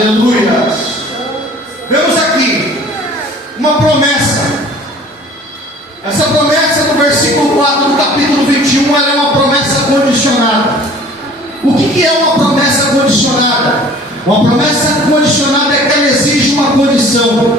Aleluia. Vemos aqui uma promessa. Essa promessa do versículo 4 do capítulo 21, ela é uma promessa condicionada. O que é uma promessa condicionada? Uma promessa condicionada é que ela exige uma condição.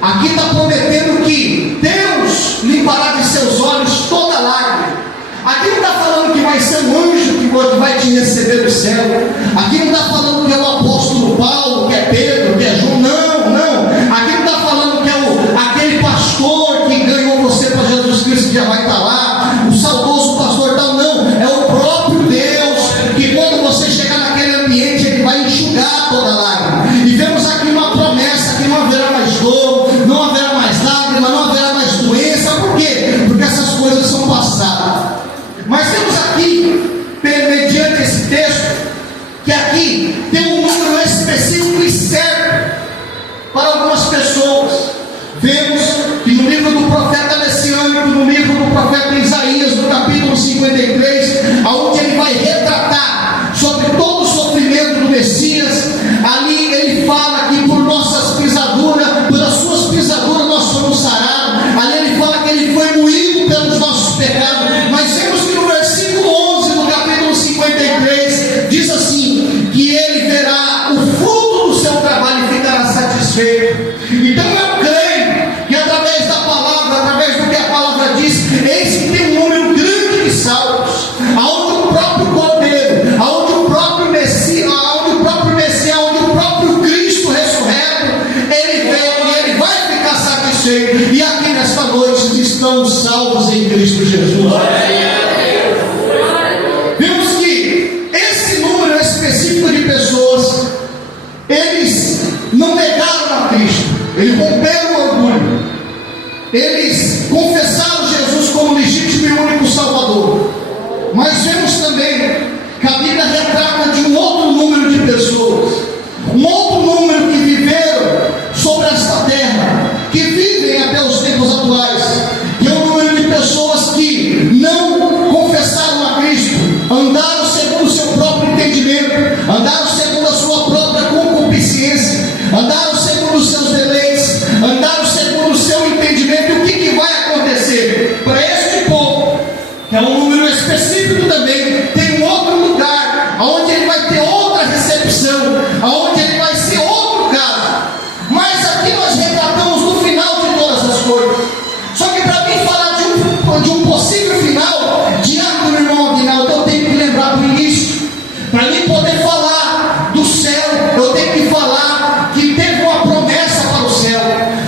Aqui está prometendo que Deus limpará de seus olhos toda lágrima. Aqui não está falando que vai ser um anjo que vai te receber do céu. Aqui não está falando que é o apóstolo Paulo, que é Pedro, que é João. Não. Aqui não está falando que é aquele pastor que ganhou você para Jesus Cristo, que já vai estar lá, o saudoso pastor tal. Não, é o próprio Deus, que quando você chegar naquele ambiente, Ele vai enxugar toda lágrima. E vemos aqui uma promessa que não haverá mais dor, não haverá mais lágrima, não haverá mais doença. Por quê? Porque essas coisas são passadas. Mas temos aqui, mediante esse texto, que aqui tem um número específico e certo para algumas pessoas. Vemos que no livro do profeta messiânico, no livro do profeta Isaías, no capítulo 53, onde ele vai retratar sobre todo o sofrimento do Messias, ali ele fala que por nossas pisaduras, pelas suas pisaduras nós somos sarados. Ali ele fala que ele foi moído pelos nossos pecados. Mas vemos que no versículo 11 do capítulo 53 diz assim, que ele verá o fruto do seu trabalho e ficará satisfeito. Então eu creio que através da palavra, através do que a palavra diz, eis que tem um número grande de salvos, aonde o próprio Cordeiro, aonde o próprio Messias, onde o próprio Cristo ressurreto, ele vem e ele vai ficar satisfeito. E aqui nesta noite estão salvos em Cristo Jesus. Vimos que esse número específico de pessoas, eles não negaram a Cristo, eles romperam o orgulho, eles confessaram Jesus como legítimo e único Salvador. Mas vemos também que a Bíblia retrata de um outro número de pessoas, um outro número que viveram sobre esta terra, que vivem até os tempos atuais, que é um número de pessoas que não confessaram a Cristo, andaram segundo o seu próprio entendimento, andaram segundo a sua própria concupiscência, andaram segundo os seus deleites, andaram segundo o seu entendimento. E o que vai acontecer? Para este povo, que é um número específico também, tem um outro lugar, onde ele vai ter outra recepção, onde ele vai ser outro caso. Mas aqui nós retratamos no final de todas as coisas. Só que para mim falar de um possível final, diácono irmão Aguinaldo, eu tenho que lembrar do início. Para mim poder falar do céu, eu tenho que falar que teve uma promessa para o céu.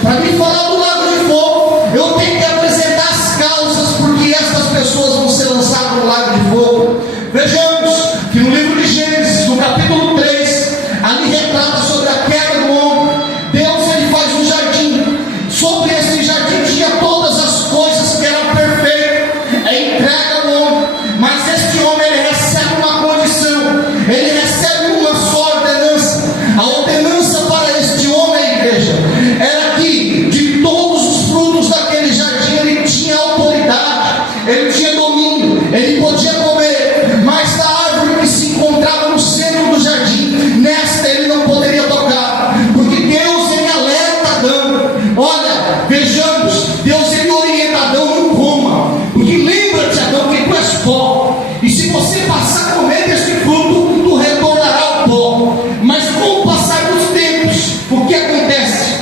Para mim falar do lago de fogo, eu tenho que apresentar as causas porque estas pessoas vão ser lançadas no lago de fogo. Vejamos que no livro de Gênesis, no capítulo 3, ali retrata sobre a queda do homem. Deus ele faz um jardim. Sobre esse jardim tinha todas as coisas que eram perfeitas. É entrega ao homem. Mas este homem ele recebe uma condição. Ele recebe uma só ordenança. A ordenança para este homem, igreja, era que de todos os frutos daquele jardim ele tinha autoridade, ele tinha domínio, ele podia comer, mas da árvore que se encontrava no centro do jardim, nesta ele não poderia tocar, porque Deus ele alerta Adão. Olha, vejamos, Deus ele orienta Adão, não coma, porque lembra-te, Adão, que tu és pó, e se você passar a comer deste fruto, tu retornará ao pó. Mas com o passar dos tempos, o que acontece?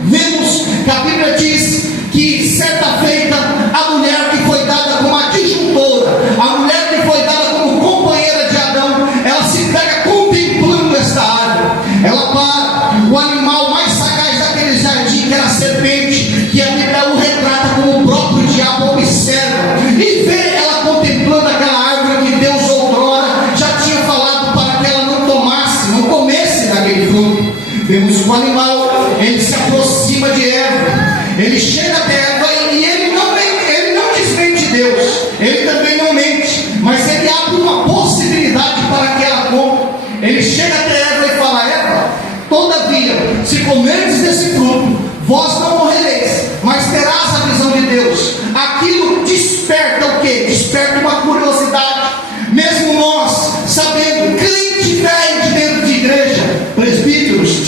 Vemos que a Bíblia diz que certa feita a mulher que foi dada como adjuntora, a mulher que foi dada como companheira de Adão, ela se pega contemplando esta árvore. Ela para o animal mais sagaz daquele jardim, que era a serpente, que a Bíblia o retrata como o próprio diabo, observa e vê ela contemplando aquela árvore que Deus outrora já tinha falado para que ela não tomasse, não comesse daquele fruto. Vemos que o animal, ele se aproxima de Eva, ele chega até Eva e ele não desmente Deus, ele também não mente, mas ele abre uma possibilidade para que ela coma. Ele chega até Eva e fala: Eva, todavia, se comerdes desse fruto, vós não morrereis, mas terás a visão de Deus. Aquilo desperta o quê? Desperta uma curiosidade. Mesmo nós, sabendo, crente velho de dentro de igreja, presbíteros,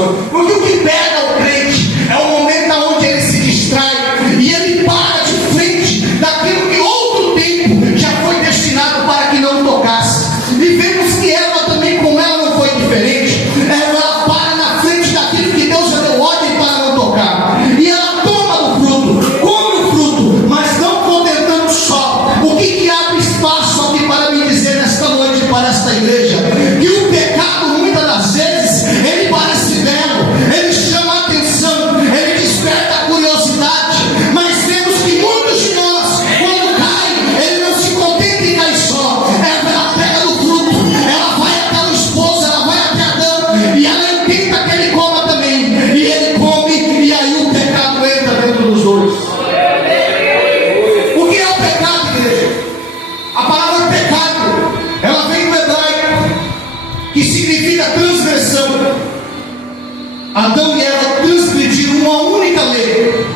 pastor? Porque o que pega o crente é o momento onde ele se distrai e ele para de frente daquilo que outro tempo já foi destinado para que não tocasse. E vemos que Eva também, como ela não foi diferente, ela para na frente daquilo que Deus já deu ordem para não tocar. E ela toma o fruto, come o fruto, mas não contentando só. O que abre espaço aqui para me dizer nesta noite para esta igreja? Que o pecado, muitas das vezes, ele parece belo, ele chama a atenção, ele desperta a curiosidade, mas vemos que muitos de nós, quando caem, ele não se contenta em cair só. Ela pega no fruto, ela vai até o esposo, ela vai até Adão, e ela tenta que ele coma também, e ele come, e aí o pecado entra dentro dos dois. O que é o pecado, igreja? A palavra pecado, ela vem do hebraico, que significa transgressão. Adão e Eva transgrediram uma única lei.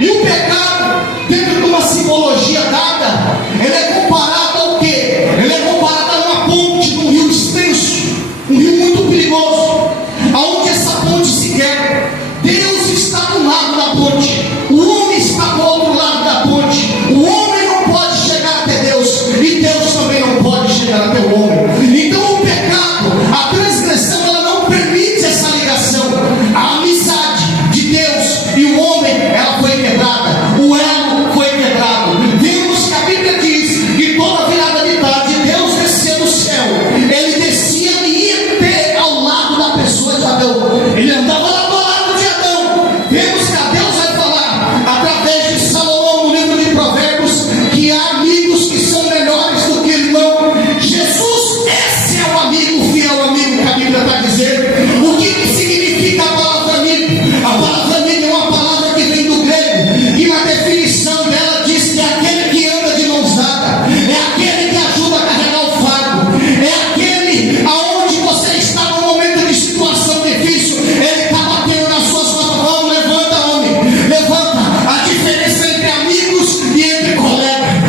E o pecado, dentro de uma simbologia dada, ele é comparado ao quê? Ele é comparado a uma ponte de um rio extenso, um rio muito perigoso, aonde essa ponte se quebra. Deus está do lado da ponte, o homem está do outro lado da ponte. O homem não pode chegar até Deus, e Deus também não pode chegar até o homem. Então o pecado, a transgressão, ela não permite essa ligação. A amizade de Deus e o homem, ela foi quebrada, o elo foi quebrado. Vemos que a Bíblia diz que toda virada de tarde Deus descia do céu, ele descia e ia ter ao lado da pessoa de Adão, ele andava lá do lado de Adão. Vemos que a Deus vai falar através de Salomão no livro de Provérbios que há amigos que são melhores do que irmão. Jesus, esse é o amigo, fiel amigo que a Bíblia está dizendo. O que significa a palavra amigo? A palavra amigo é uma palavra que vem do grego, e na definição dela diz que é aquele que anda de mãos dadas, é aquele que ajuda a carregar o fardo, é aquele aonde você está num momento de situação difícil, ele está batendo nas suas mãos. Vamos, levanta, homem, levanta. A diferença entre amigos e entre colega,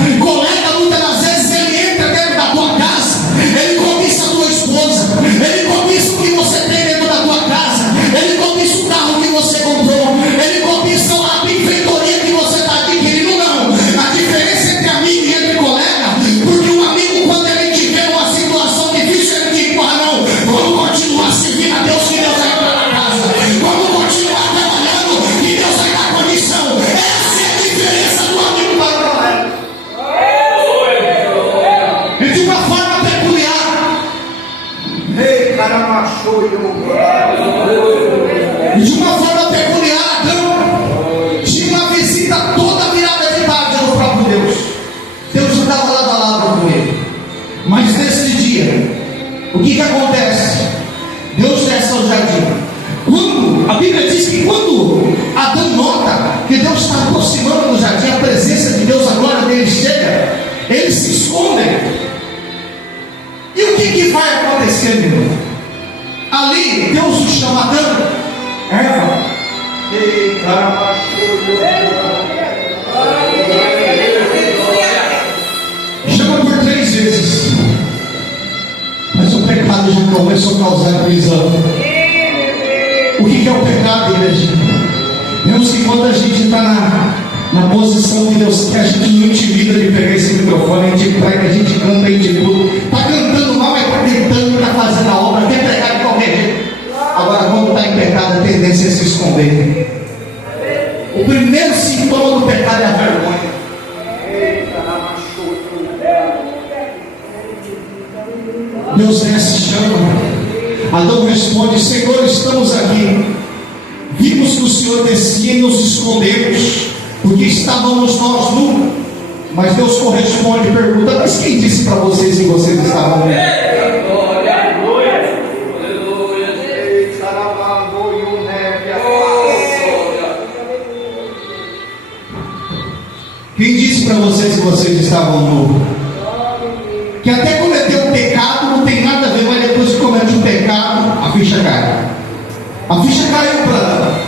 muitas das vezes ele entra dentro da tua casa, ele cobiça a tua esposa, ele cobiça o que você tem dentro da tua casa, ele cobiça o carro que você comprou, ele cobiça a benfeitoria que você está adquirindo. Não, a diferença entre amigo e entre colega, porque um amigo, quando ele tiver uma situação difícil, ele diz: não, vamos continuar servindo a Deus, que Deus vai entrar na casa, vamos continuar trabalhando, que Deus vai dar condição. Essa é a diferença do amigo para o colega. E de uma forma peculiar, Ei, cara, machou e de uma forma peculiar, Adão tinha uma visita toda virada de tarde do próprio Deus. Deus andava lado a lado com ele. Mas nesse dia, o que acontece? Deus desce ao jardim. Quando a Bíblia diz que quando Adão nota que Deus está aproximando do jardim, a presença de Deus, a glória dele chega, eles se escondem. E o que vai acontecer, meu irmão? Ali Deus o chama: Adão, Eva. Ei, cara, machou. Chama por 3 vezes. Mas o pecado já começou a causar prisão. O que é o pecado, igreja? Vemos que quando a gente está na posição que Deus quer, a gente não intimida de pegar esse microfone, a gente prega, a gente canta, a gente tudo. Está cantando mal, mas está tentando, está fazendo a obra, quer pregar de qualquer jeito. Agora, quando está em pecado, a tendência é se esconder. O primeiro sintoma do pecado é a vergonha. Deus desce e chama. Adão responde: Senhor, estamos aqui. Vimos que o Senhor descia e nos escondemos, porque estávamos nós nus. Mas Deus corresponde e pergunta: mas quem disse para vocês que vocês estavam nus? Quem disse para vocês que vocês estavam nus? Que até cometer um pecado não tem nada a ver, mas depois que comete um pecado, a ficha cai. A ficha caiu para ela.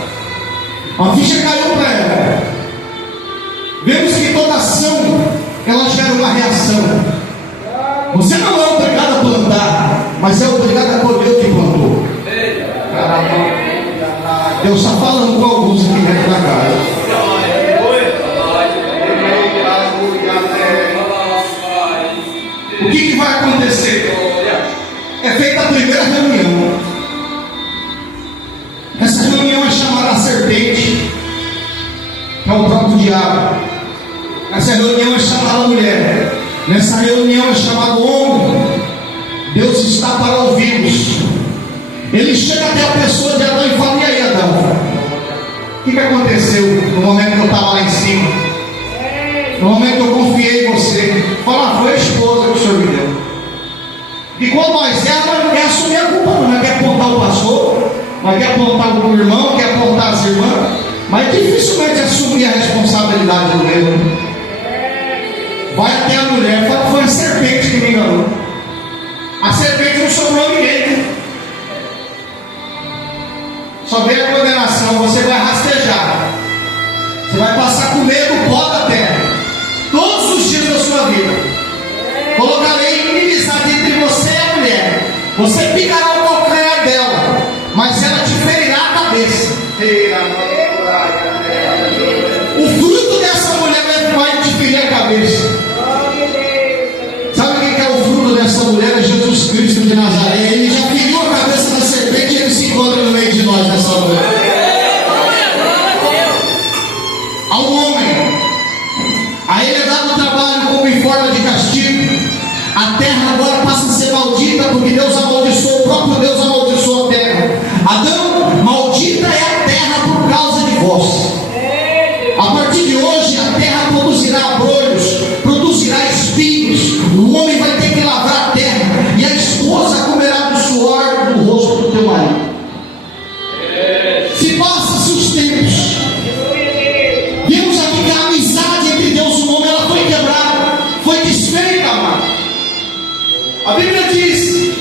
A ficha caiu para ela. Vemos que toda ação, ela gera uma reação. Você não é obrigado a plantar, mas é obrigado a colher o que plantou. Deus está falando com alguns aqui dentro da casa. O que vai acontecer? É feita a primeira reunião. Essa reunião é chamada a serpente, que é o próprio diabo. Essa reunião é chamada a mulher. Nessa reunião é chamado homem. Deus está para ouvi-los. Ele chega até a pessoa de Adão e fala: e aí, Adão? O que aconteceu no momento que eu estava lá em cima? No momento que eu confiei em você? Fala: foi a esposa que o Senhor me deu. E quando nós não quer assumir a culpa, não quer apontar o pastor, não quer apontar o irmão, quer apontar as irmãs, mas dificilmente assumir a responsabilidade do erro. Vai até a mulher e fala: foi a serpente que me enganou. A serpente não sobrou ninguém. Só vem a condenação. Você vai rastejar. Você vai passar com medo do pó da terra todos os dias da sua vida. Colocarei inimizade entre você e a mulher. Você picará o calcanhar dela, mas ela te ferirá a cabeça. O fruto dessa mulher vai te ferir a cabeça. Sabe quem que é o fruto dessa mulher? É Jesus Cristo de Nazaré. Ele já feriu a cabeça da serpente e ele se encontra no meio de nós nessa noite. Ao homem, a ele é dado o trabalho como em forma de castigo. A terra agora passa a ser maldita, porque Deus amaldiçoou, o próprio Deus amaldiçoou a terra. Adão, maldita é a terra por causa de vós. A partir de hoje, a terra produzirá abrolhos, produzirá espinhos. O homem vai ter que lavrar a terra, e a esposa comerá do suor do rosto do teu marido. Se passa-se os tempos, vemos aqui que a amizade entre Deus e o homem ela foi quebrada, foi desfeita, amado. A Bíblia diz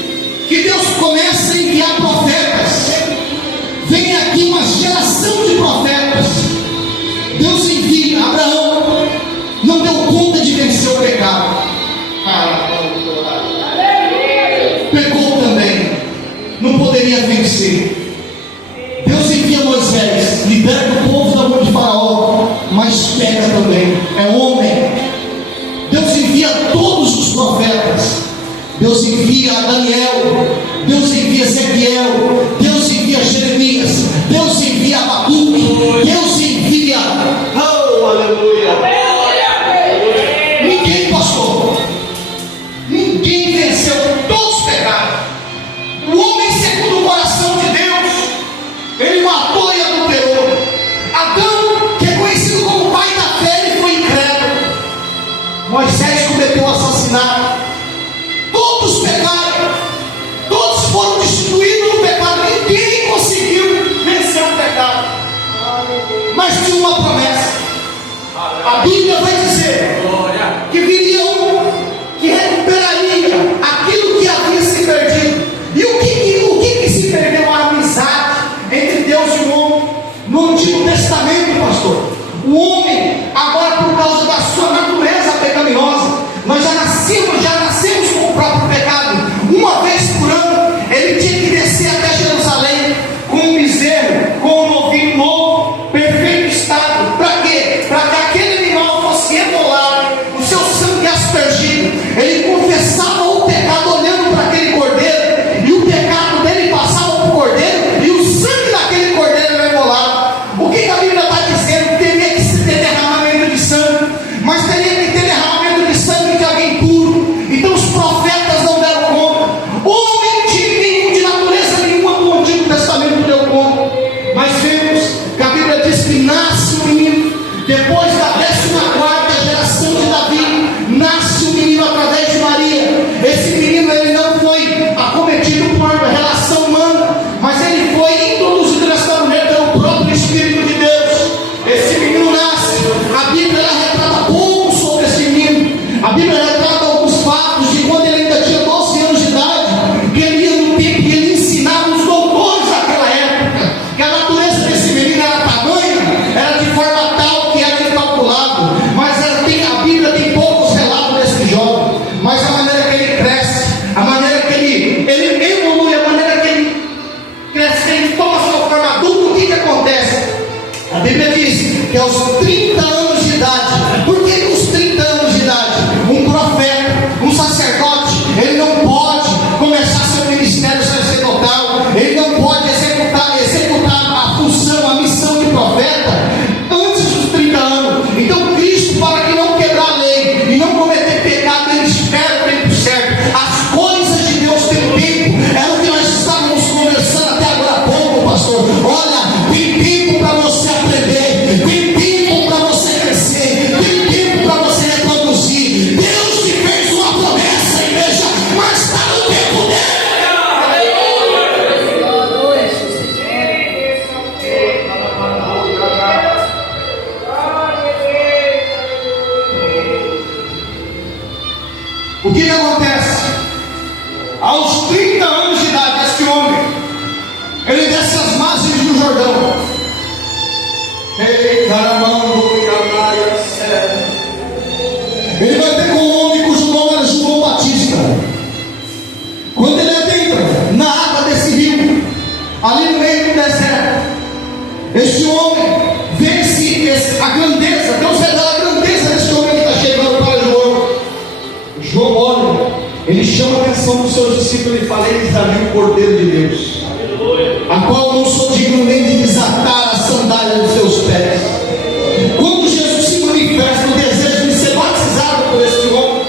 que Deus começa a enviar profetas. Vem aqui uma geração de profetas. Deus envia. Abraão não deu conta de vencer o pecado. Pecou também. Não poderia vencer. Deus envia Moisés, liberta o povo da mão de Faraó, mas peca também. É homem. Deus envia todos os profetas. Deus envia Daniel, Deus envia Ezequiel, Deus envia Jeremias, Deus envia Abacuque, Deus envia, oh, aleluia. Ninguém, pastor, ninguém venceu, todos pecaram. O homem segundo o coração de Deus, ele matou e adulterou. Adão, que é conhecido como pai da fé, ele foi incrédulo. Moisés cometeu assassinato. Todos pecaram, todos foram destituídos no pecado, ninguém conseguiu vencer o pecado, mas tinha uma promessa. A Bíblia vai dizer que viria um que recuperaria aquilo que havia se perdido. E o que se perdeu? A amizade entre Deus e o homem no Antigo Testamento, pastor. O homem, agora por causa da sua natureza pecaminosa, nós já nascemos com o próprio pecado. Uma vez por ano, ele tinha que descer até Jerusalém com um bezerro, com um novilho novo, perfeito estado. Para quê? Para que aquele animal fosse emolado, o seu sangue aspergido. Ele confessava o pecado olhando para aquele cordeiro, e o pecado dele passava para o cordeiro, e o sangue daquele cordeiro era emolado. O que a Bíblia está dizendo? Teria que ter derramamento de sangue, mas teria que ter derramamento de sangue de alguém puro. acontece? A Bíblia diz que aos 30 anos de idade, por que os 30 anos de idade? Um profeta, um sacerdote, ele não pode começar seu ministério sacerdotal, ele não pode executar a função, a missão de profeta antes dos 30 anos. Então Cristo, para que não quebrar a lei e não cometer pecado, ele espera o tempo certo. As coisas de Deus têm tempo. É o que nós estávamos conversando até agora há pouco, pastor. Olha, tem tempo para você aprender, tem tempo para você crescer, tem tempo para você reproduzir. Deus te fez uma promessa, igreja, mas está no tempo dele. O que acontece? Aos 30 anos de idade, este homem, ele desce as margens do Jordão. Ele vai ter com um homem cujo nome era João Batista. Quando ele adentra na água desse rio, ali no meio do deserto, este homem vence a grandeza. Deus revela a grandeza deste homem que está chegando para João. João olha, ele chama a atenção dos seus discípulos e fala: eis ali o Cordeiro de Deus, a qual não sou digno nem de desatar a sandália dos seus pés. Quando Jesus se manifesta no desejo de ser batizado por este homem,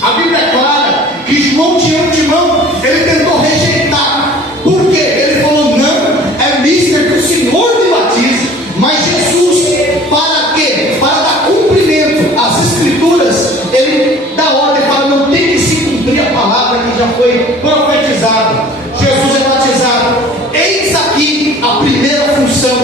a Bíblia é clara que João de antemão ele tentou rejeitar. Por quê? Ele falou: não, é mister que o Senhor me batize. Mas Jesus, para quê? Para dar cumprimento às Escrituras, ele dá ordem para não ter que se cumprir a palavra que já foi profetizada. Jesus é batizado. Eis aqui a primeira função.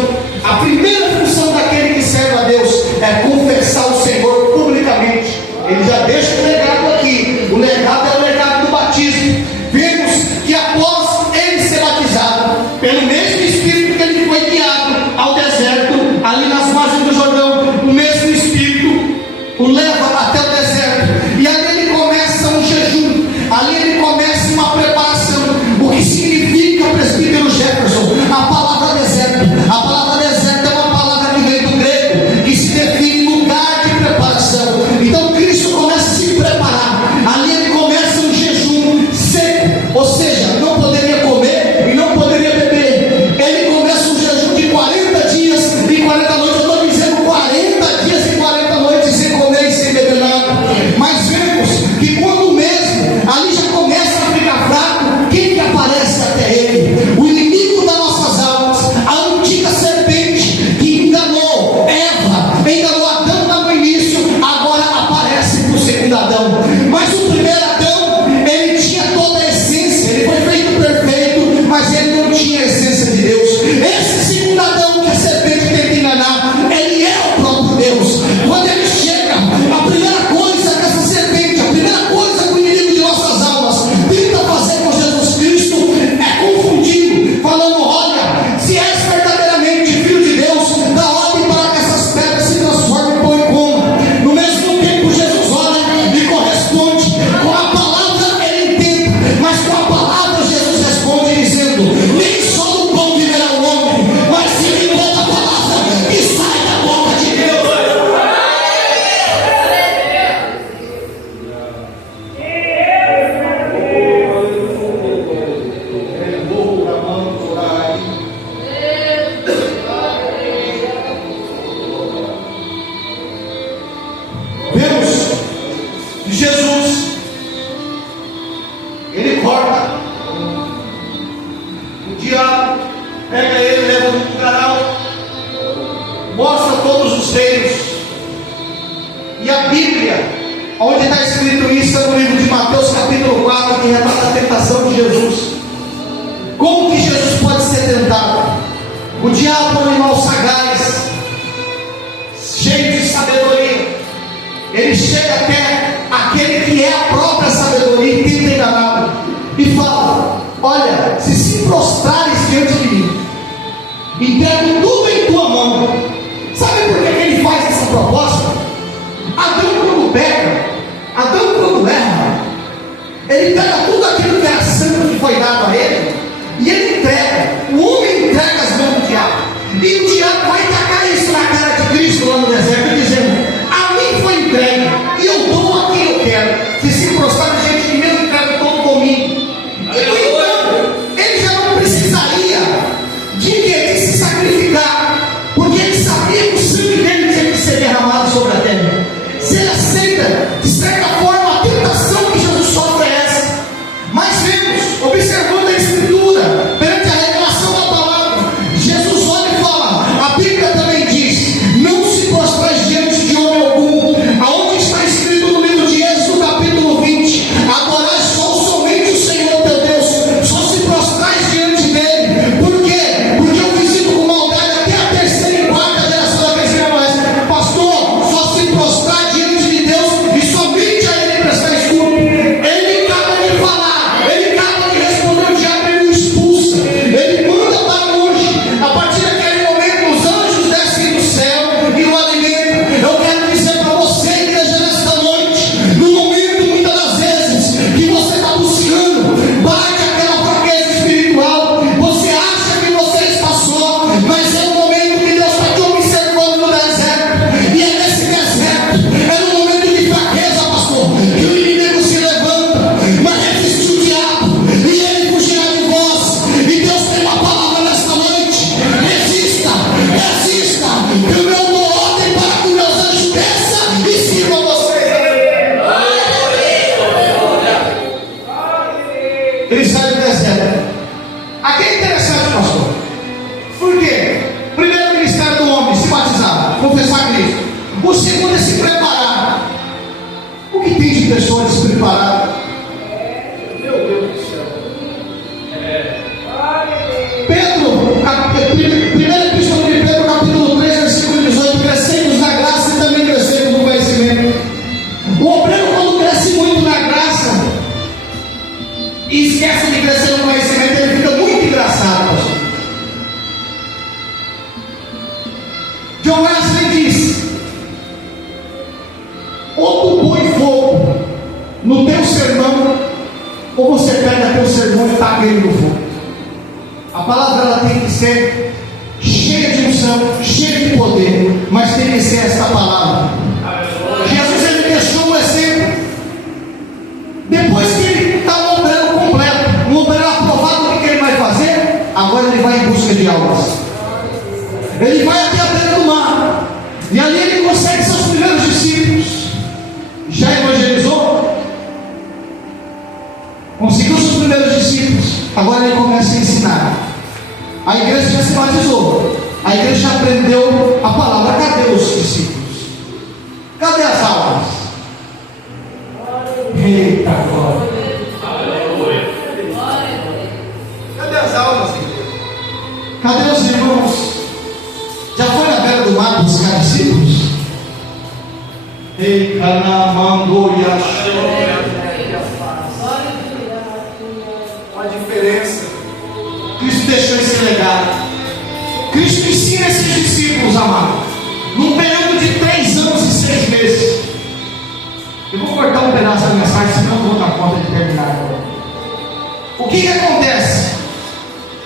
A primeira função daquele que serve a Deus é confessar o Senhor publicamente. Ele já deixa o legado aqui. O legado é o legado do batismo. Vemos que após ele ser batizado, pelo mesmo Espírito que ele foi guiado ao deserto, ali nas margens do Jordão, o mesmo Espírito o leva até o deserto. E ali ele começa um jejum. Ali ele começa uma preparação. O que significa, presbítero Jefferson? A palavra deserto. A palavra deserto é uma palavra que vem do grego, que se define lugar de preparação. Então Cristo começa a se preparar. Ali ele começa um jejum seco, ou seja, não poderia comer e não poderia beber. Ele começa um jejum de 40 dias e 40 noites. Eu estou dizendo 40 dias e 40 noites sem comer e sem beber nada. Mas vemos que quando mesmo ali já começa a ficar fraco, quem que aparece até ele? O inimigo das nossas almas, a antiga serpente que enganou Eva, enganou Adão lá no início, agora aparece para o segundo Adão. Mas o primeiro Adão, ele tinha toda a essência, ele foi feito perfeito, mas ele não tinha a essência de Deus. Esse segundo Adão que a serpente tenta enganar, ele é o próprio Deus. Quando ele chega, a primeira coisa que essa serpente, a primeira coisa que o inimigo de nossas almas tenta fazer com Jesus Cristo é confundir, falando: olha, se és verdadeiramente filho de Deus, dá ordem para que essas pedras se transformem em pão e comam. No mesmo tempo Jesus olha e corresponde com a palavra. Ele entende, mas com a palavra Jesus responde dizendo: nem só do pão viverá o homem, mas sim de toda a palavra que sai da boca de Deus. Vemos que Jesus, ele corta. O diabo pega ele, leva no lugaral, mostra todos os reinos. E a Bíblia, onde está escrito isso, é no livro de Mateus capítulo 4, que retrata a tentação de Jesus. Como que Jesus pode ser tentado? O diabo é um animal sagaz, cheio de sabedoria. Ele chega até aquele que é a própria sabedoria e tenta enganá-lo. E fala: olha, se prostrares diante de mim, entrego tudo em tua mão. Sabe por que ele faz essa proposta? Adão quando peca, Adão quando erra, ele pega tudo aquilo que era santo que foi dado a ele, e ele entrega. O homem entrega as mãos do diabo. E o diabo vai tacar isso na cara de Cristo lá no deserto, dizendo: a mim foi entregue, e eu dou a quem eu quero. Se prostrar diante de mim, eu entrego todo o domínio. E no entanto, ele já não precisaria de se sacrificar, porque ele sabia que o sangue dele tinha que ser derramado sobre a terra. Se ele aceita, de certa forma, a tentação que Jesus sofre é essa. Mas vemos, observando a Escritura, perante a revelação da palavra, Jesus olha e fala, a Bíblia também diz: não se prostrais diante de homem algum. Aonde está escrito no livro de Êxodo, capítulo 20: adorai somente o Senhor teu Deus, só se prostrais diante dele. Por quê? Porque eu visito com maldade até a terceira e quarta geração da terceira mais. Pastor, só se prostrar diante de Deus e somente a ele prestar escuta. Ele acaba de falar, ele acaba de responder, o diabo ele o expulsa, ele manda para longe. A partir daquele momento, os anjos descem do céu e o alimentam. Eu quero dizer para você, igreja, nesta noite, no momento, muitas das vezes, que você está buscando, bate aquela fraqueza espiritual, você acha que você está só, mas é o momento que Deus está te observando no deserto, e é nesse deserto, é no momento de fraqueza, pastor, que o inimigo se levanta, mas resiste o diabo, e ele fugirá de vós. E Deus tem uma palavra nesta noite: resista, resista, que o meu dou ordem para que os meus anjos desçam e sirvam você. Ele sai do deserto. Aqui é interessante, pastor. Por quê? Primeiro, o ministério do homem: se batizar, confessar Cristo. O segundo é se preparar. O que tem de pessoa despreparada? Meu Deus do céu. Primeira epístola de Pedro, capítulo 3, versículo 18: crescemos na graça e também crescemos no conhecimento. O obreiro, quando cresce muito na graça e esquece de crescer no conhecimento, ele fica muito engraçado, pastor. John Wesley diz: ou tu põe fogo no teu sermão, ou você pega teu sermão e taca ele no fogo. A palavra ela tem que ser cheia de unção, cheia de poder, mas tem que ser esta palavra. Jesus ele deixou um exemplo. Depois que ele está no obreiro completo, no obreiro aprovado, o que ele vai fazer? Agora ele vai em busca de almas. Ele vai até a beira do mar, e ali ele consegue seus primeiros discípulos. Já evangelizou? Conseguiu seus primeiros discípulos. Agora ele começa a ensinar. A igreja já se batizou, a igreja já aprendeu a palavra. Cadê os discípulos? Cadê as almas? Eita glória! Cadê as almas, igreja? Cadê os irmãos? Já foi na beira do mar buscar discípulos? Ei, canamandoia. Qual a diferença? Cristo deixou esse legado. Cristo ensina esses discípulos, amados, num período de 3 anos e 6 meses. Eu vou cortar um pedaço da mensagem, senão eu vou dar conta de terminar agora. O que acontece?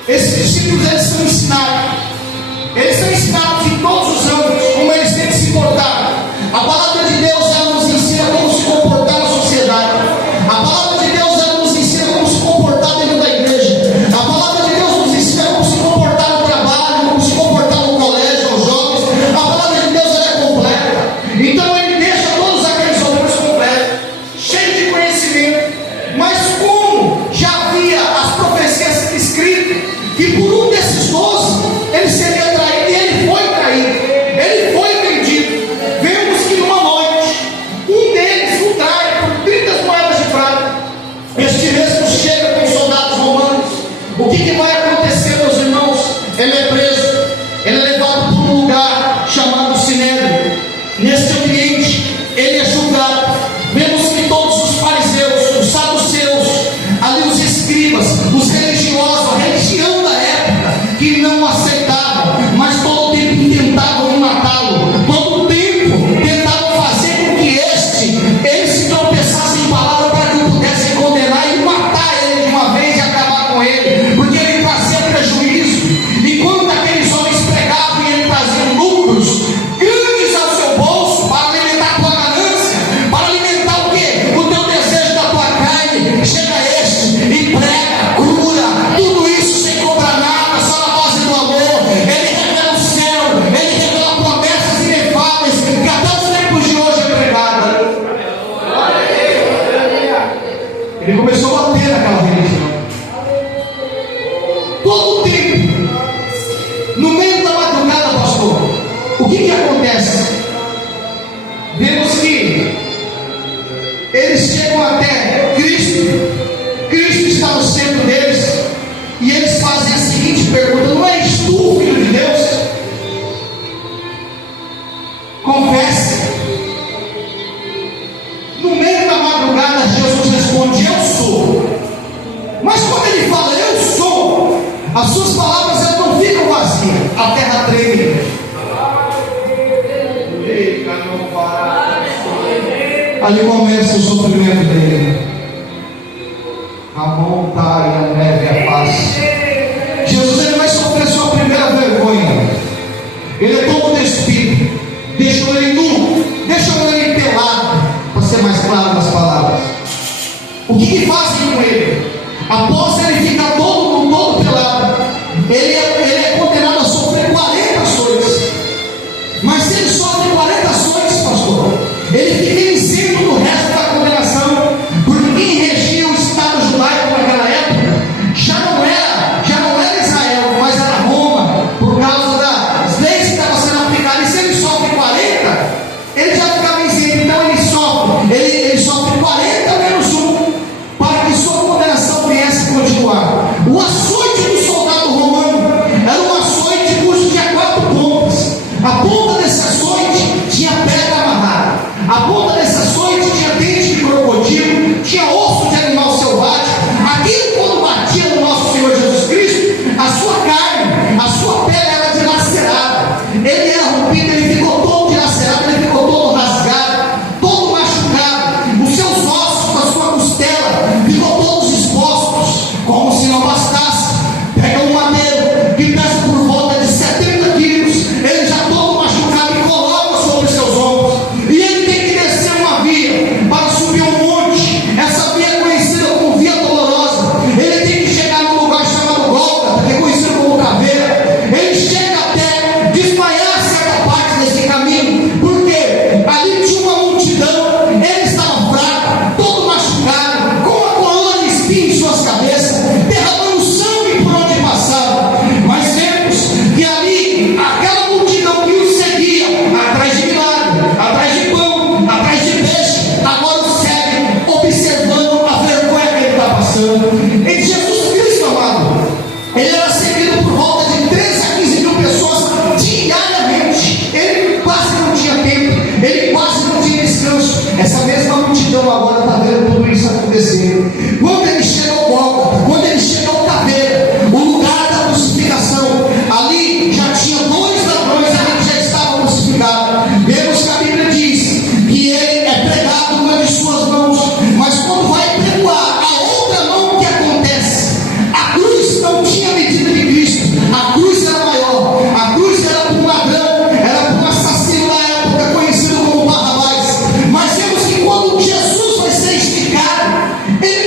Esses discípulos eles são ensinados. Eles são ensinados em todos os âmbitos como eles têm que se portar. A palavra de Deus ela nos ensina como se comportar na sociedade. A palavra de Deus ela nos ensina como se comportar dentro da igreja. A palavra de Deus nos ensina como se comportar no trabalho, como se comportar no colégio, aos jovens. A palavra de Deus ela é completa. Então ele deixa todos aqueles homens completos, cheios de conhecimento. Mas como já havia as profecias escritas que por um desses 12 ele seria traído, e ele foi traído, ele foi vendido. Vemos que numa noite um deles o trai por 30 moedas de prata. Este mesmo chega com os soldados romanos. O que vai acontecer, meus irmãos? Ele é preso, ele é levado para um lugar chamado Sinédrio. Nesse ambiente ele é julgado. Vemos que todos os fariseus, os saduceus, ali os escribas, os religiosos, a religião da época, que não aceitavam, mas todo o tempo tentavam matá-lo, todo o tempo tentavam fazer com que ele se tropeçasse em palavra para que pudessem condenar e matar ele de uma vez e acabar com ele, porque ele trazia prejuízo. Enquanto aqueles homens pregavam, a terra treme. Ali começa o sofrimento dele. A montanha, a neve, a paz. Jesus, ele vai sofrer sua primeira vergonha. Ele é todo despido, deixou ele nu, deixou ele pelado, para ser mais claro nas palavras. O que fazem com ele? Após ele ficar todo pelado, ele é condenado a sofrer 40 açoites. Mas se ele sofre 40 açoites, pastor, ele fica isento do resto da condenação, porque quem regia o Estado judaico naquela época já não era Israel, mas era Roma, por causa das leis que estavam sendo aplicadas. E se ele sofre 40, ele já ficava isento. Então ele sofre 40 menos 1, para que sua condenação viesse a continuar. O açoite do soldado romano era um açoite cujo tinha 4 pontas. A ponta desse açoite tinha pedra amarrada. A ponta desse açoite tinha dente de crocodilo, tinha osso de animal selvagem. Aquilo, quando batia no nosso Senhor Jesus Cristo, a sua carne, a sua pele era dilacerada. Ele era rompido, ele ficou todo dilacerado, ele ficou todo rasgado, todo machucado. Os seus ossos da sua costela ficou todos expostos, como se não bastasse. Pega um madeiro que pesa por volta de 70 quilos, ele já todo machucado, e coloca sobre os seus ombros. E ele tem que descer uma via para subir um monte. Essa via é conhecida como Via Dolorosa. Ele tem que chegar num lugar chamado Gólgota, que é conhecido como Caveira. Ele chega até desmaiar certa parte desse caminho, porque ali tinha uma multidão. Ele estava fraco, todo machucado, com uma coroa de espinhos em suas cabeças, derramando sangue por onde passava. Mas vemos que ali, aquela multidão que o seguia, atrás de milagre, atrás de pão, atrás de peixe, agora o segue, observando a vergonha que ele está passando. E Jesus Cristo, amado, ele era seguido por volta de 13 a 15 mil pessoas diariamente. Ele quase não tinha tempo, ele quase não tinha descanso. Essa mesma multidão agora está vendo tudo isso acontecer. Quando ele chega ao Gólgota, quando ele chega ao Caveira, o lugar da crucificação, ali já tinha 2 ladrões ali que já estavam crucificados. Vemos que a Bíblia diz que ele é pregado com uma de suas mãos, mas quando vai pregoar a outra mão, o que acontece? A cruz não tinha medida de Cristo, a cruz era maior, a cruz era para um ladrão, era para um assassino da época conhecido como Barrabás. Mas vemos que quando Jesus vai ser esticado, ele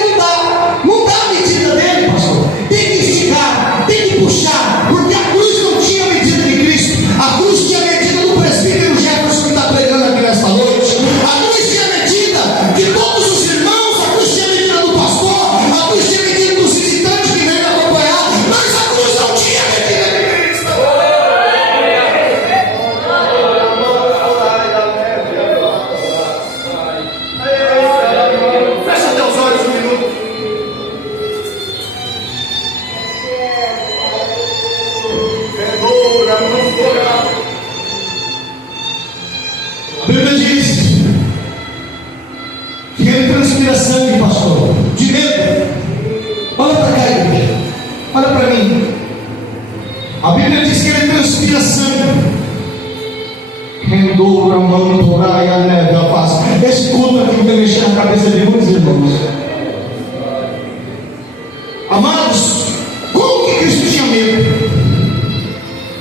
não dá a medida dele, pastor. Tem que esticar, tem que puxar, porque a cruz não tinha medida de Cristo, a cruz tinha medida do presbítero Jefferson que está pregando aqui nesta noite, a cruz tinha medida de todos os irmãos, a cruz tinha medida do pastor, a cruz tinha medida dos visitantes que vêm acompanhar, mas a cruz não tinha medida de Cristo. Fecha teus olhos um minuto. A Bíblia diz que ele transpira sangue, pastor, de medo. Olha para cá, igreja. Olha para mim. A Bíblia diz que ele transpira sangue. Rendoura, mão, torá e a neve, a paz. Esse culto aqui vai mexer na cabeça de muitos irmãos. Amados, como que Cristo tinha medo?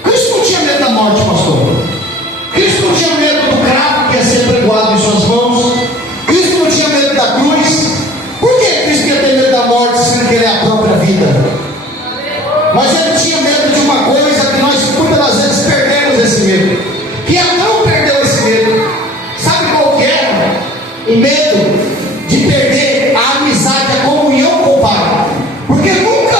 Cristo não tinha medo da morte, pastor. Cristo não tinha medo do cravo que ia ser pregoado em suas mãos. Cristo não tinha medo da cruz. Por que Cristo ia ter medo da morte, sendo que ele é a própria vida? Mas ele tinha medo de uma coisa que nós muitas das vezes perdemos esse medo, que Adão perdeu esse medo. Sabe qual que é? O medo de perder a amizade, a comunhão com o Pai. Porque nunca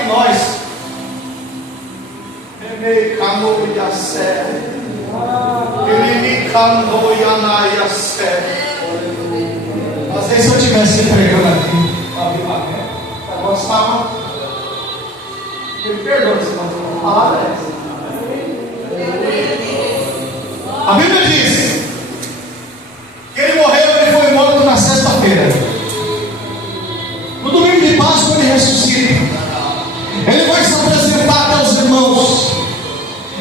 é nós. Ele canoia sé. Ele canoia naia sé. Às vezes se eu estivesse pregando aqui, agora estava. Me perdoa se não falar essa. A Bíblia diz que ele morreu, ele foi morto na sexta-feira. No domingo de Páscoa ele ressuscita. Ele vai se apresentar aos irmãos.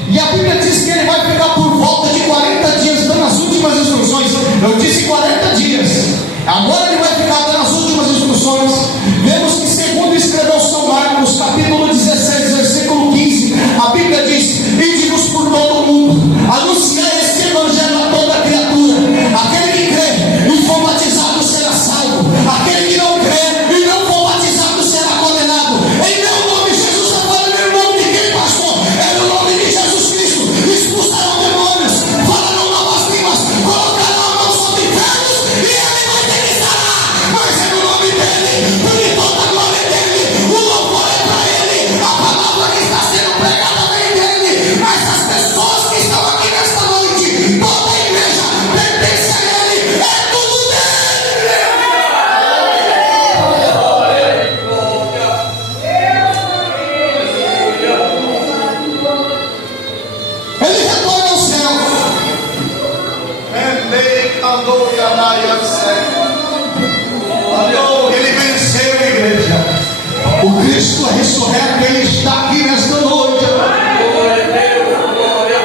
E a Bíblia diz que ele vai ficar por volta de 40 dias dando as últimas instruções. Eu disse 40 dias. Agora ele vai ficar dando as últimas instruções. Vemos que segundo escreveu São Marcos, capítulo 16, versículo 15, a Bíblia diz: ide-vos por todo o mundo, anunciai este evangelho a toda criatura. Aquele que crê e for batizado será salvo. Aquele que não crê e não for batizado será condenado. Em meu nome, Jesus está falando em nome de quem, pastor? É no nome de Jesus Cristo. Expulsarão demônios, falarão novas línguas, colocarão a mão sobre enfermos e ele vai ter que sarar. Mas é no nome dele, porque toda a glória é dele, o louvor é para ele, a palavra que está sendo pregada vem dele. Mas as pessoas que estão aqui nesta noite, toda a igreja pertence a ele, é tudo dele. Ele retorna ao céu. Ele venceu a igreja. O Cristo é ressurreto, ele está aqui nesta noite.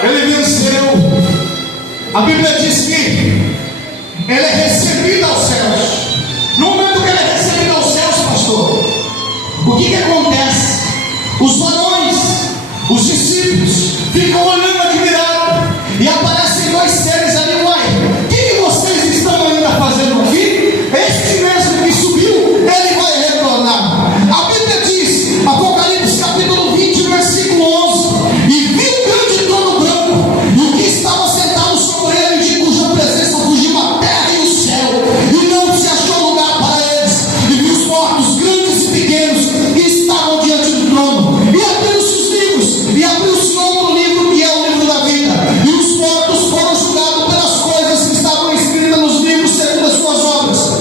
Ele venceu. A Bíblia diz que ele é recebido aos céus. No momento que ele é recebido aos céus, pastor, o que acontece? Os varões, os discípulos, ficam olhando admirados. E aparecem dois seres ali. Uai, o que vocês estão ainda fazendo aqui? Este mesmo que subiu, ele vai retornar. A Bíblia diz, Apocalipse capítulo 20, versículo 11: e viu um grande trono branco, e o que estava sentado sobre ele, de cuja presença fugiu a terra e o céu, e não se achou lugar para eles. E viu os mortos, grandes e pequenos, que estavam diante do trono. E abriu-se os livros, e abriu-se outro livro, que é o livro da vida. E os mortos foram julgados pelas coisas que estavam escritas nos livros segundo as suas obras.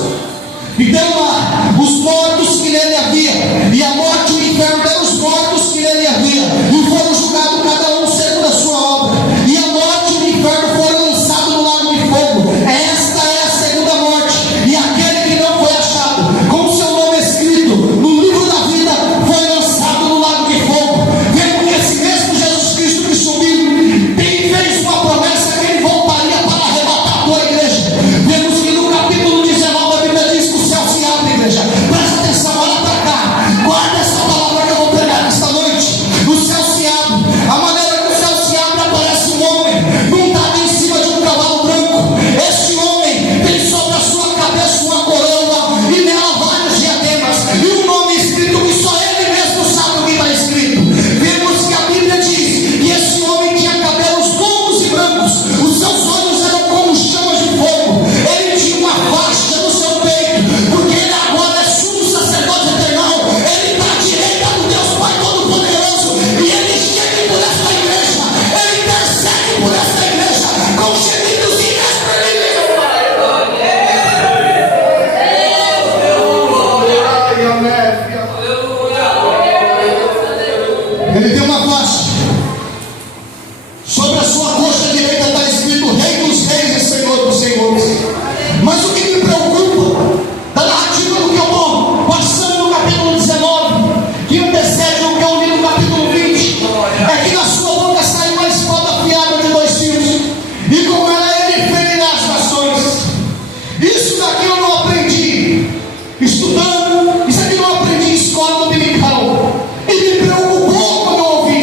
E deram lá os mortos que nele havia, e a morte e o inferno deram os mortos que nele havia, e foram julgados cada um segundo a sua obra. E a morte e o inferno foram lançados no lago de fogo. Esta é a segunda morte. E aquele que não foi achado com o seu nome escrito no livro da vida foi lançado no lago de fogo. Vendo que esse mesmo Jesus Cristo que subiu fez uma promessa que ele voltaria para arrebatar a tua igreja. Vemos que no capítulo 19 a Bíblia diz que o céu se abre, igreja. Presta atenção, olha para cá. Guarda essa palavra que eu vou pregar nesta noite. O céu se abre. A maneira que o céu se abre, aparece um homem montado em cima de um cavalo branco. Este homem tem sobre a sua cabeça uma coroa e nela vários diademas e um nome escrito que só ele mesmo sabe o que está escrito. Vemos que a Bíblia diz que esse homem tinha cabelos longos e brancos, os seus olhos eram como chamas de fogo, ele tinha uma faixa no seu peito, porque ele agora é sumo sacerdote eternal. Ele está à direita do Deus Pai Todo-Poderoso, e ele chega por esta igreja, ele intercede por esta igreja com gemidos inexprimíveis. Ele tem uma faixa. Sobre a sua coxa direita está escrito Rei dos Reis e Senhor dos Senhores. Mas o que me preocupa da narrativa do que eu estou passando no capítulo 19, que antecede o que eu li no capítulo 20, é que na sua boca sai uma espada afiada de 2 fios, e com ela ele ferirá as nações. Isso daqui eu não aprendi estudando, isso aqui eu não aprendi em escola dominical. E me preocupou quando eu ouvi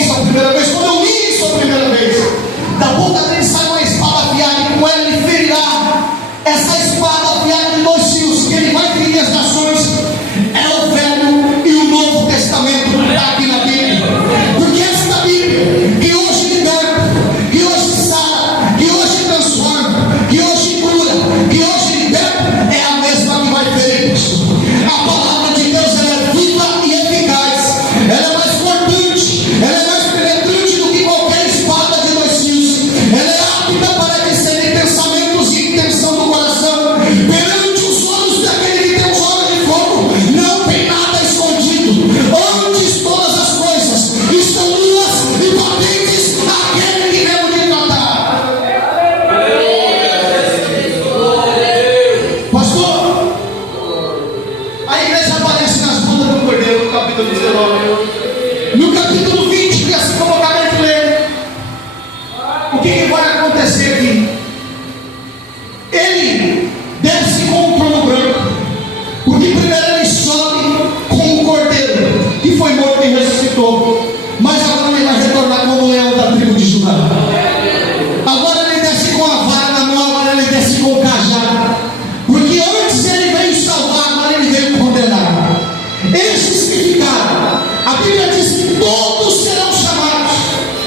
abençoa. Agora ele desce com a vara na mão, agora ele desce com o cajado. Porque antes ele veio salvar, agora ele veio condenar. Esse significado. A Bíblia diz que todos serão chamados.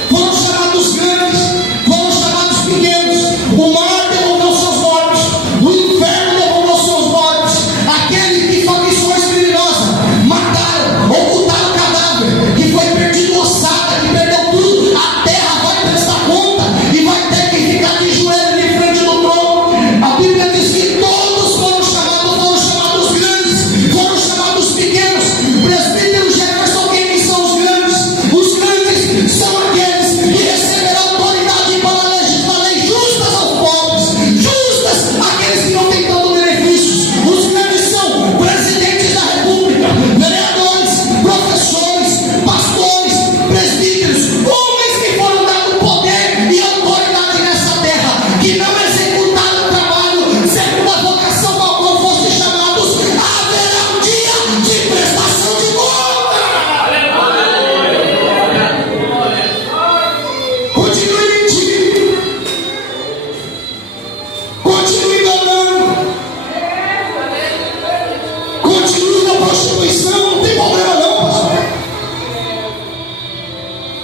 Foram chamados grandes, foram chamados pequenos. O mar devolveu seus mortos, o inferno devolveu seus mortos. Aquele que facções criminosas mataram, ocultaram o cadáver, que foi perdido ossada, que perdeu tudo. A terra vai prestar conta e vai ter que ficar de joelho em frente do trono. A Bíblia diz que todos foram chamados grandes, foram chamados pequenos. Presbítero Jefferson, quem são os grandes? Os grandes são aqueles que receberão autoridade para legislar leis justas aos pobres, justas àqueles que não têm tanto benefícios. Os grandes são presidentes da república, vereadores, professores, pastores, presbíteros, homens que foram dados poder e autoridade nessa terra, que não executaram o trabalho segundo a vocação ao qual fossem chamados. Haverá um dia de prestação de conta. Continue mentindo, continue enganando, continue na prostituição, não tem problema não, pastor.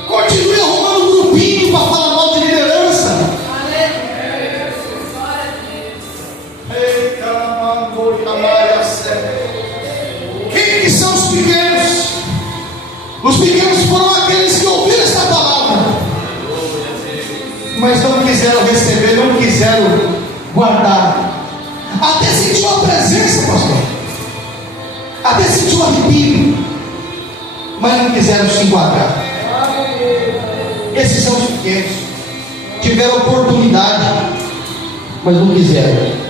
Continue arrumando um grupinho para falar mal de liderança. Quem que são os pequenos? Os pequenos foram aqueles que ouviram esta palavra, mas não quiseram receber, não quiseram guardar. Até sentiu a presença, pastor. Até sentiu arrepio, mas não quiseram se enquadrar. Esses são os pequenos. Tiveram oportunidade, mas não quiseram.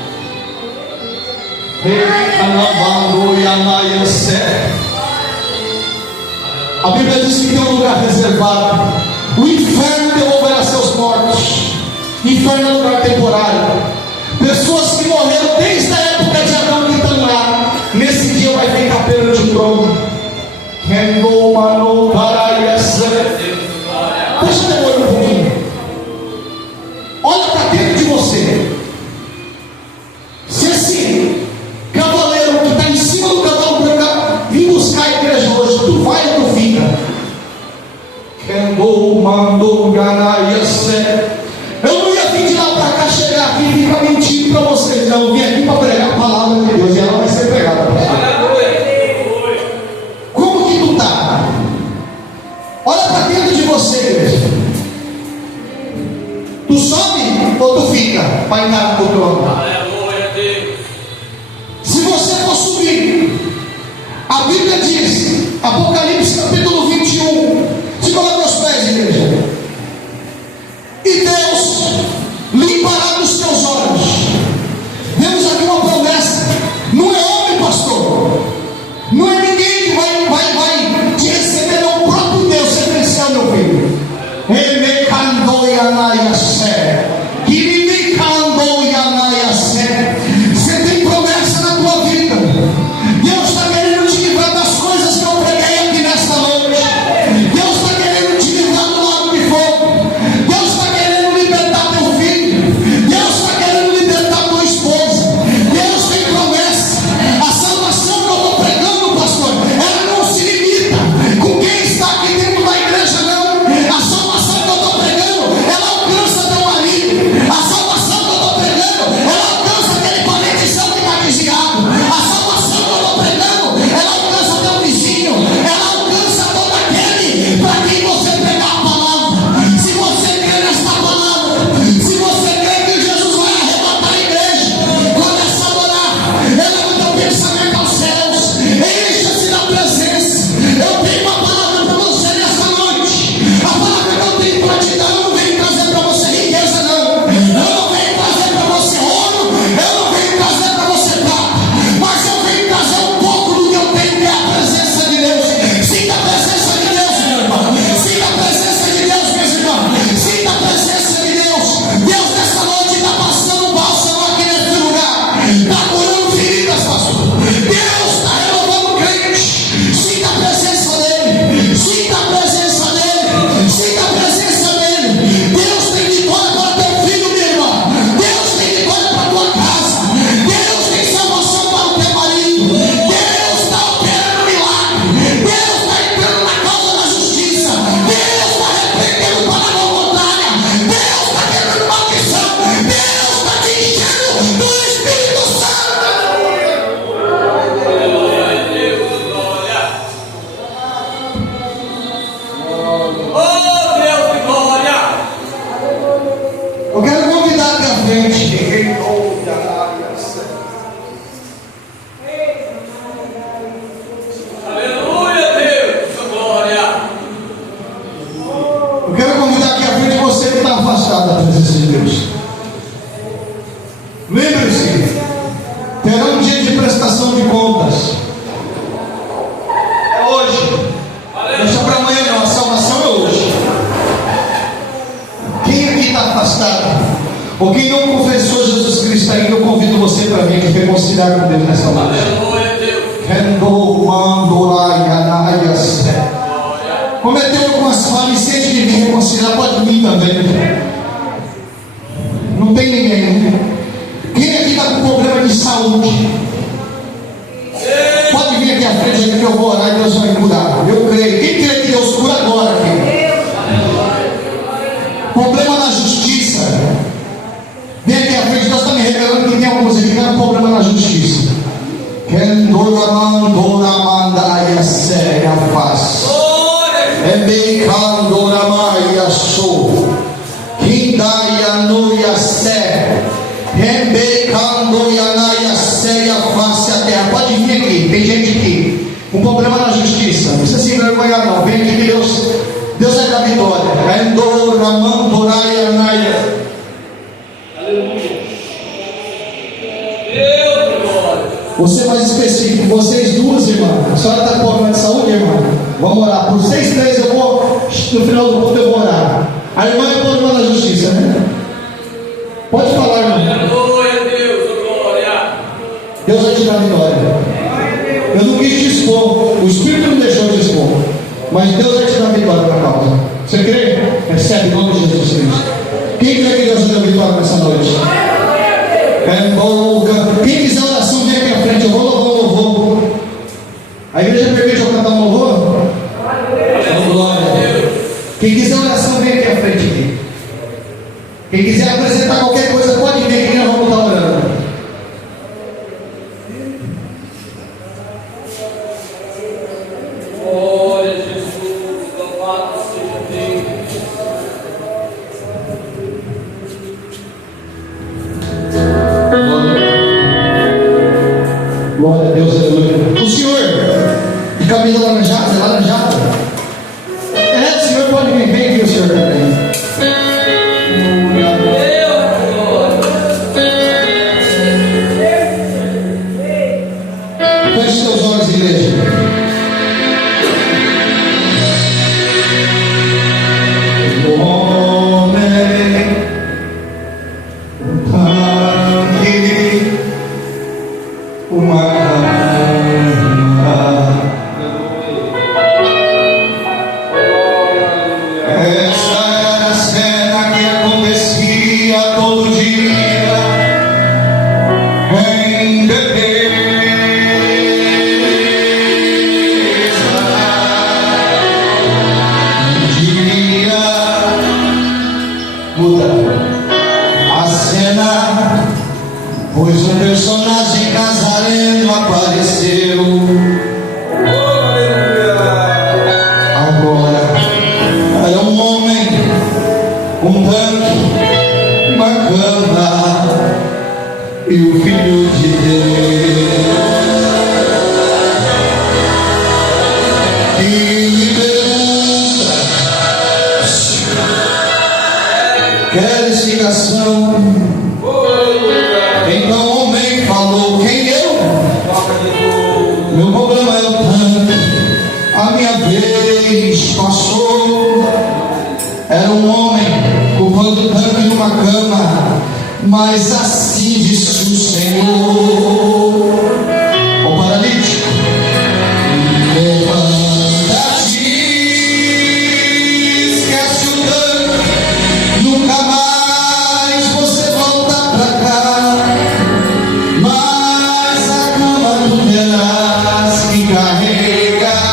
A Bíblia diz que tem um lugar reservado. O inferno devolverá seus mortos. Inferno é lugar temporário. Pessoas que morreram desde a época de Adão que estão lá, nesse dia vai ficar perante o trono. Deixa eu olhar um pouquinho. Olha para dentro de você. Se esse cavaleiro que está em cima do cavalo branco vir buscar a igreja hoje, tu vai ou tu fica? Eu não ia vir de lá para cá, chegar aqui e ficar mentindo para vocês. Não, eu vim aqui para pregar a palavra de Deus e ela vai ser pregada. Como que tu está? Olha para dentro de você, igreja. Tu sobe ou tu fica para enganar o trono? Se você for subir, a Bíblia diz, Apocalipse capítulo 21, se coloca os pés, igreja. E Deus limpará dos teus olhos. Temos aqui uma promessa. Não é homem, pastor. Não é ninguém que vai te receber, não. O próprio Deus referencial, meu filho. Ele me cantou e anaiassé. Que me cantou e Oh, Deus de glória! Eu quero convidar aqui à frente. Aleluia, Deus, sua glória! Eu quero convidar aqui à frente você que está afastado da presença de Deus. Lembre-se, terá um dia de prestação de contas. É hoje. Deixa para amanhã não, a salvação é hoje. Quem aqui está afastado, ou quem não confessou Jesus Cristo ainda, eu convido você para vir aqui reconciliar com Deus nessa noite. Aleluia, Deus! Cometeu algumas falhas e sente de vir reconciliar, pode vir também. Não tem ninguém. Quem aqui está com problema de saúde, pode vir aqui à frente que eu vou orar e Deus vai curar. Eu creio. Quem crê que Deus cura agora aqui? Problema na justiça. Vem aqui à frente, Deus está me revelando que tem alguns aqui que tem um problema na justiça. Pode vir aqui, tem gente aqui com problema na justiça. Não precisa se envergonhar, não. Vem aqui que Deus vai dar vitória. Você mais específico, vocês duas, irmã. A senhora está com problema de saúde, irmã? Vamos orar. Por 6 meses eu vou, no final do culto eu vou orar. A irmã é problema na justiça, né? Pode falar, irmã. Aleluia, Deus, sua glória! Deus vai te dar vitória. Eu não quis te expor, o Espírito não deixou te expor, mas Deus vai te dar vitória para a causa. Você crê? Recebe em nome de Jesus Cristo. Quem crê que Deus vai dar vitória nessa noite? Quem quiser oração, vem aqui à frente. Eu vou louvar um louvor. A igreja permite eu cantar um louvor? Glória. Quem quiser oração, vem aqui à frente. Quem quiser apresentar qualquer coisa, pode vir aqui, nós vamos estar orando. Glória a Jesus, louvado seja Deus. Glória a Deus, aleluia. O senhor de camisa laranjada, laranjada. O senhor pode vir, vem aqui o senhor também. Feche seus olhos, igreja. A cena, pois um personagem casareno apareceu. Agora era um homem, um tanque, uma cama e o Filho de Deus. E me pergunta: quer explicação? Então o homem falou: quem eu? Meu problema é o tanque. A minha vez passou. Era um homem culpando o tanque numa cama, mas assim disse o Senhor. O paralítico: levanta-te, esquece o tanque, nunca mais você volta pra cá. Mas a cama tu terás que carregar.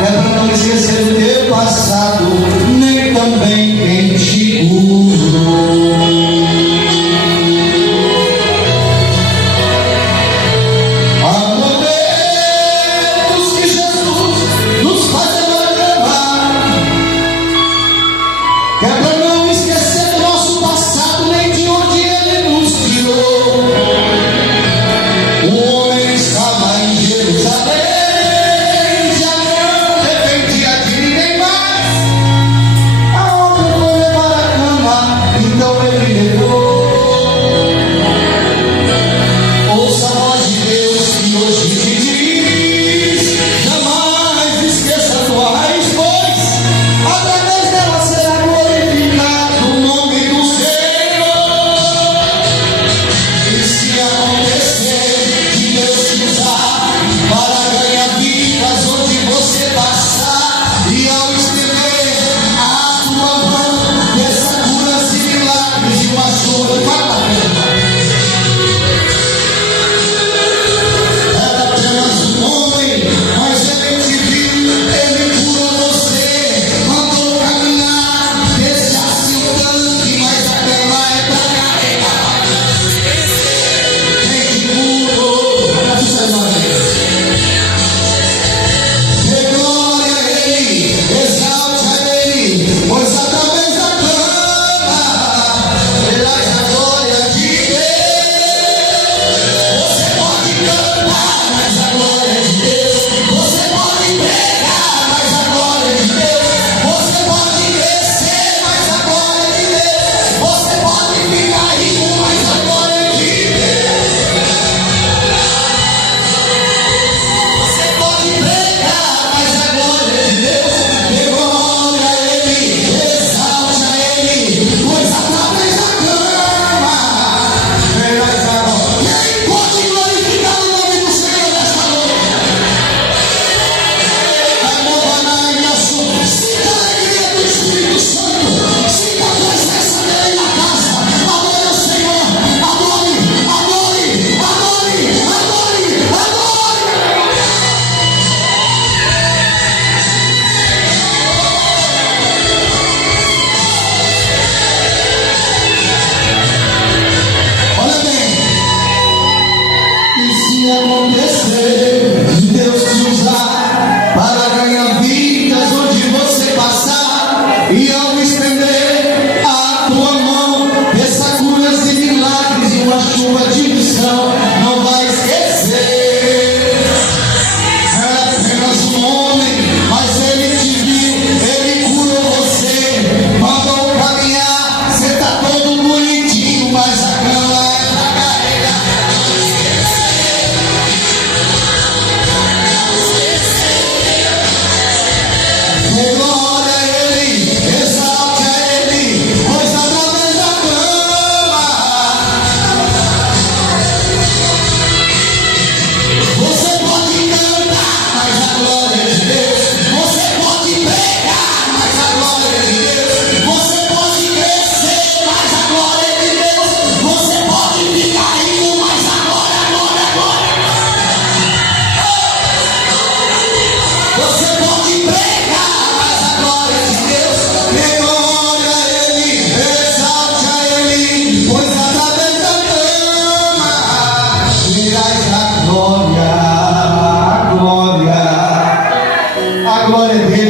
É pra não esquecer do teu passado, nem também quem te curou. Há momentos que Jesus nos faz amalgamar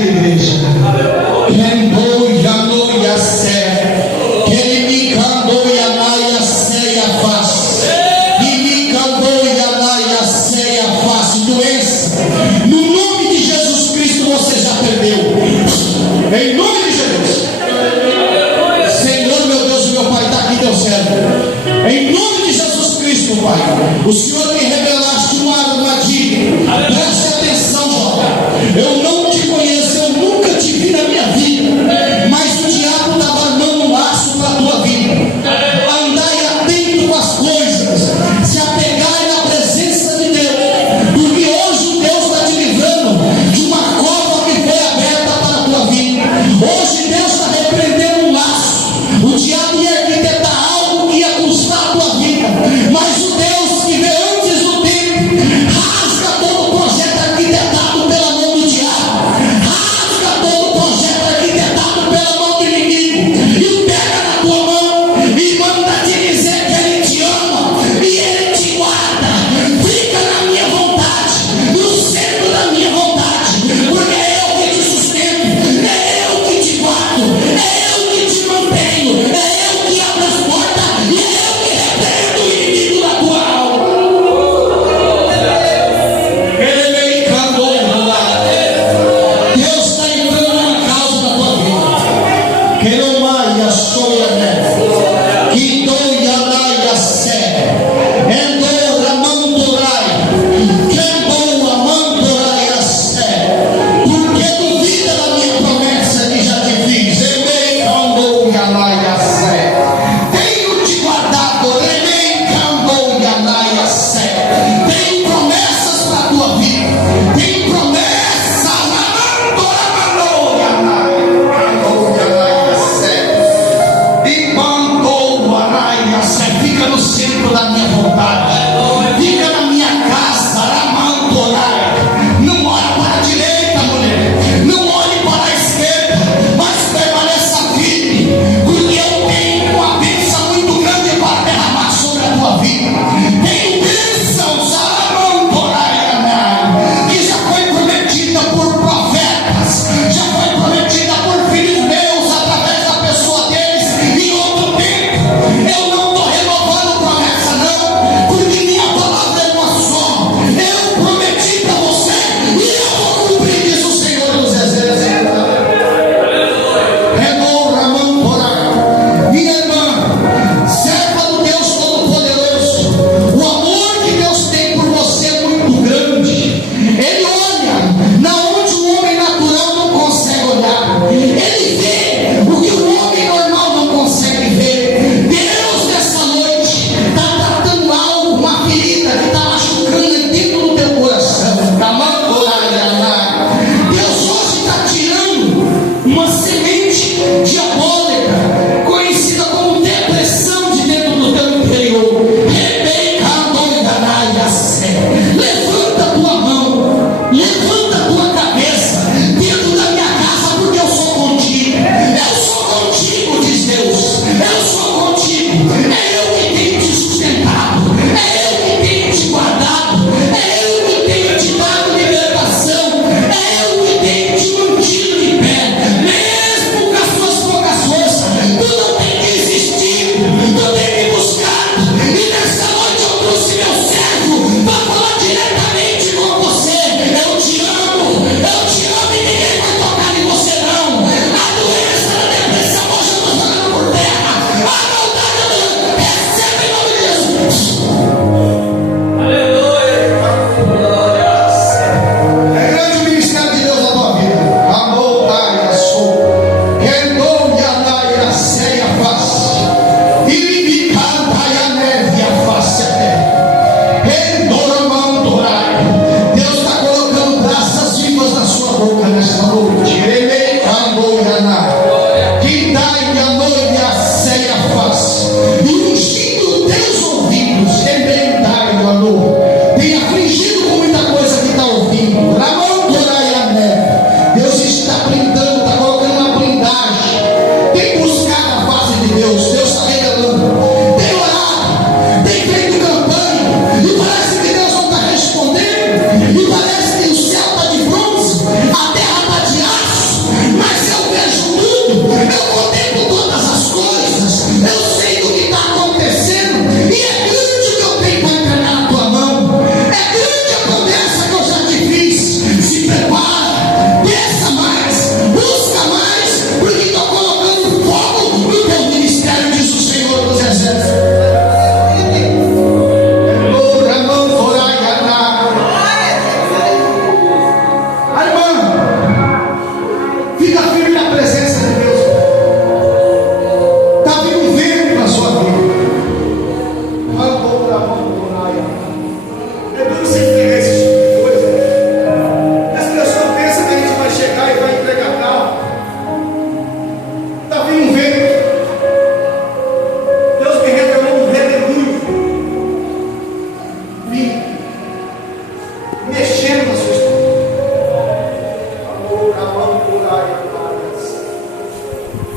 igreja. Quem doia, noia, sé. Quem me candoia, naia, sé, a face. E me candoia, naia, sé, a face. Doença, no nome de Jesus Cristo você já perdeu. Em nome de Jesus. Senhor, meu Deus, meu Pai, está aqui teu servo. Em nome de Jesus Cristo, Pai, o Senhor me revelaste uma armadilha. Preste atenção, jovem. Eu não te conheço, eu nunca te vi na minha vida, mas o diabo estava armando um laço para a tua vida. Andai atento com as coisas, se apegai na presença de Deus, porque hoje Deus está te livrando de uma cova que foi aberta para a tua vida. Hoje Deus está repreendendo um laço. O diabo ia arquitetar algo que ia custar a tua vida, mas o Deus que vê antes do tempo rasga todo o projeto arquitetado pela mão do diabo, rasga todo o projeto arquitetado pela mão do inimigo e pega na tua mão e manda te dizer que Ele te ama e Ele te guarda. Fica na minha vontade, no centro da minha vontade, porque é eu que te sustento, é eu que te guardo, é eu que te mantenho, é eu que abro as portas e é eu que repreendo o inimigo da tua alma. Ele me encantou. Deus está entrando na causa da tua vida. Que não maia soia neve, que doia naia sé, endora mandorai, que boa mandorai sé, porque duvida da minha promessa que já te fiz. Emei candoia naia sé, tenho te guardado, remei candoia naia sé, tenho promessas para a tua vida, tenho promessas, amandora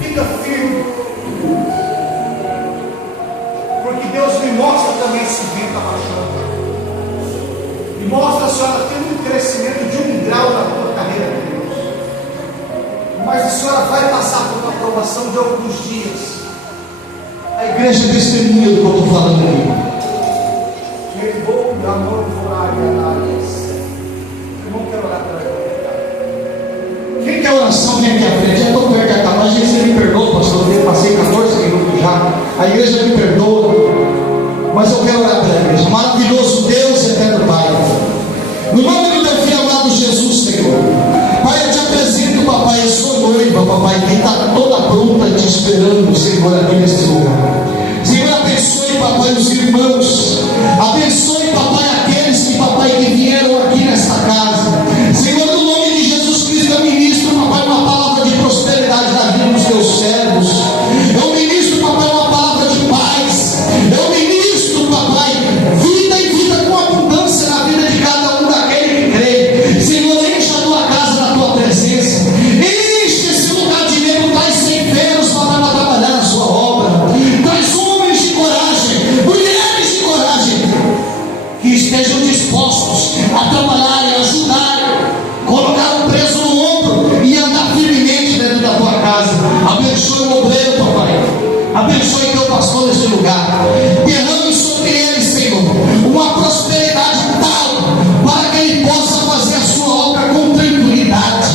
Fica firme, porque Deus me mostra também esse vento abaixando, me mostra a senhora tendo um crescimento de 1 grau na tua carreira de Deus, mas a senhora vai passar por uma provação de alguns dias. A igreja é testemunha do que eu estou falando aqui. Quem quer oração vem aqui à frente? Já estou perto de acabar. A gente me perdoa, pastor. Eu passei 14 minutos já. A igreja me perdoa, mas eu quero orar pela igreja. Maravilhoso Deus, eterno Pai, no nome do teu filho amado Jesus, Senhor. Pai, eu te apresento, papai. Eu sou noiva, papai, que está toda pronta te esperando, Senhor, aqui nesse lugar. Senhor, abençoe, papai, os irmãos. Abençoe, papai, aqueles que, papai, que vieram aqui nesta casa. Senhor, no nome de Jesus Cristo, eu ministro, papai, uma palavra de prosperidade na vida dos teus servos. Eu ministro, papai, uma palavra de paz. Eu ministro, papai, vida e vida com abundância na vida de cada um daquele que crê. Senhor, enche a tua casa na tua presença. Enche esse lugar de medo, traz ceifeiros, papai, para trabalhar na sua obra. Traz homens de coragem, mulheres de coragem, que estejam dispostos a trabalhar e ajudar, colocar o preso no ombro e andar firmemente dentro da tua casa. Abençoe o obreiro, papai. Abençoe teu pastor neste lugar. Derrame sobre ele, Senhor, uma prosperidade tal, para que ele possa fazer a sua obra com tranquilidade.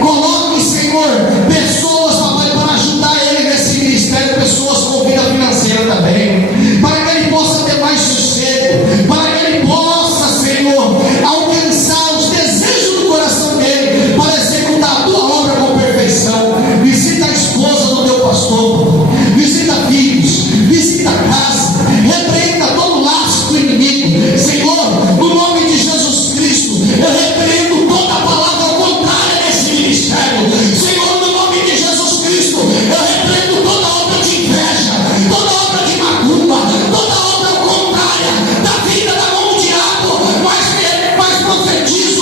Coloque, Senhor, pessoas, papai, para ajudar ele nesse ministério, pessoas com vida financeira também, para que ele possa ter mais sossego, para que ele possa, Senhor, alcançar os desejos do coração dele, para executar a tua obra com perfeição. Visita a esposa do teu pastor, visita filhos, visita a casa, repreenda todo laço do inimigo. Senhor, no nome de Jesus Cristo, eu repreendo toda palavra contrária nesse ministério. Senhor, no nome de Jesus Cristo, eu repreendo toda obra de inveja, toda obra de macumba, toda obra contrária da vida da mão do diabo, mas profetizo